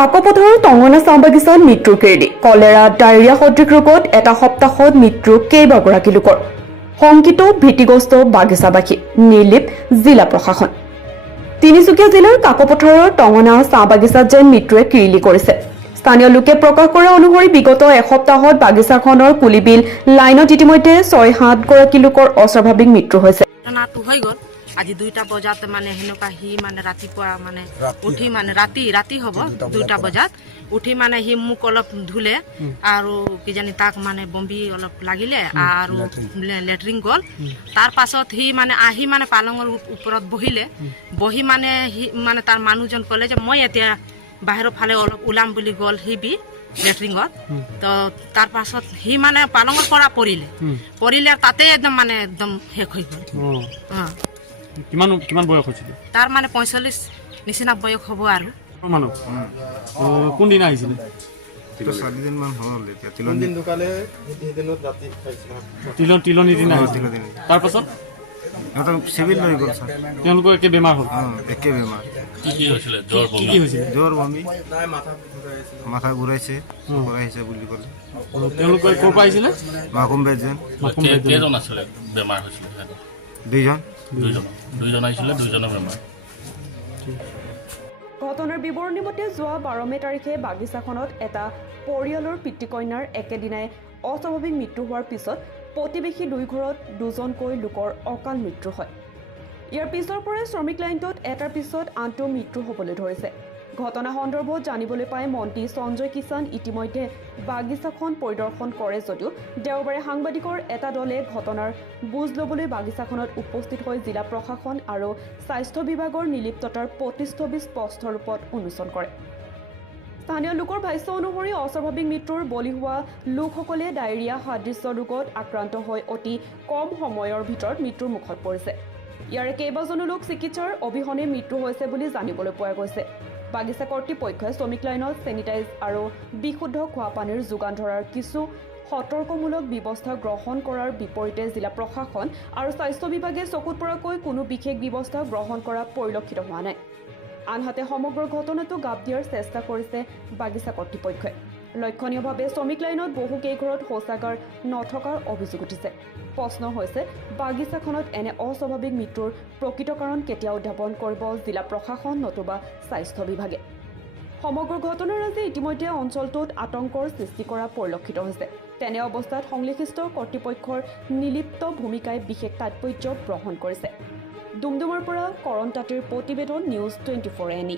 কাকপথাৰৰ টঙনা চাহ বাগিচাত মৃত্যুৰ কেৰেলি কলেৰা ডায়েৰিয়া সদৃশ ৰোগত এটা সপ্তাহত মৃত্যু কেইবাগৰাকী লোকৰ শংকিত ভীতিগ্ৰস্ত বাগিচাবাসী নিৰ্লিপ জিলা প্ৰশাসন তিনিচুকীয়া জিলাৰ কাকপথাৰৰ টঙনা চাহ বাগিচাত যেন মৃত্যুৱে কিৰিলি কৰিছে স্থানীয় লোকে প্ৰকাশ কৰা অনুসৰি বিগত এসপ্তাহত বাগিচাখনৰ কুলিবিল লাইনত ইতিমধ্যে 6-7 গৰাকী লোকৰ অস্বাভাৱিক মৃত্যু হৈছে আজি 2টা বজাত মানে হেনুকা হি মানে ৰাতিপুৱা মানে উঠি মানে ৰাতি হ'ব 2টা বজাত উঠি মানে হি মুখ অলপ ধুলে আৰু কি জানি তাক মানে বম্বি অলপ লাগিলে আৰু লেট্ৰিন গল তাৰ পাছত হি মানে আহি মানে পালঙৰ ওপৰত বহি মানে হি মানে তাৰ মানুহজন ক'লে যে মই এতিয়া বাহিৰৰ ফালে অলপ উলাম বুলি গল হি বি লেট্ৰিঙত তো তাৰ পাছত হি মানে পালঙৰ পৰা পৰিলে তাতে একদম শেষ হৈ গল কিমান বয়স হৈছিল তাৰ মানে 45 নিচিনা বয়স হ'ব আৰু মানুহ কোন দিন আহিছিল তো 4 দিন মান হ'ল এতিয়া তিলন দিন দোকানে দিনত ৰাতি খাইছিল তিলনি দিন আহিছিল তাৰ পাছত এটা সিভিল লৈ গ'ল স্যাৰ তেওঁলোকৰ একে বেমাৰ হ'ল একে বেমাৰ কি হৈছিল জ্বৰ বমি মাথা ঘূৰাইছে বুলি ক'লে তেওঁলোকৰ ক'ৰ পৰা আহিছিলে মাকুম বেজন কেইজন আছিলে বেমাৰ হৈছিল দুইজন আহিছিলে দুইজনৰ বেমাৰ ঘটনাৰ বিৱৰণী মতে যোৱা 12 মে তাৰিখে বাগিচাখনত এটা পৰিয়ালৰ পিতৃকন্যাৰ একেদিনাই অস্বাভাৱিক মৃত্যু হোৱাৰ পিছত প্ৰতিবেশী দুই ঘৰত দুজনকৈ লোকৰ অকাল মৃত্যু হয় ইয়াৰ পিছৰ পৰাই শ্ৰমিক লাইনটোত এটাৰ পিছত আনটো মৃত্যু হ'বলৈ ধৰিছে ঘটনা সন্দৰ্ভত জানিবলৈ পাই মন্ত্ৰী সঞ্জয় কিষাণ ইতিমধ্যে বাগিচাখন পৰিদৰ্শন কৰে যদিও দেওবাৰে সাংবাদিকৰ এটা দলে ঘটনাৰ বুজ ল'বলৈ বাগিচাখনত উপস্থিত হৈ জিলা প্ৰশাসন আৰু স্বাস্থ্য বিভাগৰ নিলিপ্ততাৰ প্ৰতিচ্ছবি স্পষ্ট ৰূপত উন্মোচন কৰে স্থানীয় লোকৰ ভাষ্য অনুসৰি অস্বাভাৱিক মৃত্যুৰ বলি হোৱা লোকসকলে ডায়েৰিয়া সদৃশ ৰোগত আক্ৰান্ত হৈ অতি কম সময়ৰ ভিতৰত মৃত্যুৰ মুখত পৰিছে ইয়াৰে কেইবাজনো লোক চিকিৎসাৰ অবিহনে মৃত্যু হৈছে বুলি জানিবলৈ পোৱা গৈছে বাগিচা কৰ্তৃপক্ষই শ্ৰমিক লাইনত চেনিটাইজ আৰু বিশুদ্ধ খোৱা পানীৰ যোগান ধৰাৰ কিছু সতৰ্কমূলক ব্যৱস্থা গ্ৰহণ কৰাৰ বিপৰীতে জিলা প্ৰশাসন আৰু স্বাস্থ্য বিভাগে চকুত পৰাকৈ কোনো বিশেষ ব্যৱস্থা গ্ৰহণ কৰা পৰিলক্ষিত হোৱা নাই আনহাতে সমগ্ৰ ঘটনাটো গাপ দিয়াৰ চেষ্টা কৰিছে বাগিচা কৰ্তৃপক্ষই লক্ষণীয়ভাৱে শ্ৰমিক লাইনত বহু কেইঘৰত শৌচাগাৰ নথকাৰ অভিযোগ উঠিছে প্ৰশ্ন হৈছে বাগিচাখনত এনে অস্বাভাৱিক মৃত্যুৰ প্ৰকৃত কাৰণ কেতিয়া উদ্ভাৱন কৰিব জিলা প্ৰশাসন নতুবা স্বাস্থ্য বিভাগে সমগ্ৰ ঘটনাৰাজি ইতিমধ্যে অঞ্চলটোত আতংকৰ সৃষ্টি কৰা পৰিলক্ষিত হৈছে তেনে অৱস্থাত সংশ্লিষ্ট কৰ্তৃপক্ষৰ নিলিপ্ত ভূমিকাই বিশেষ তাৎপৰ্য গ্ৰহণ কৰিছে ডুমডুমাৰ পৰা কৰণ তাঁতীৰ প্ৰতিবেদন নিউজ 24 NE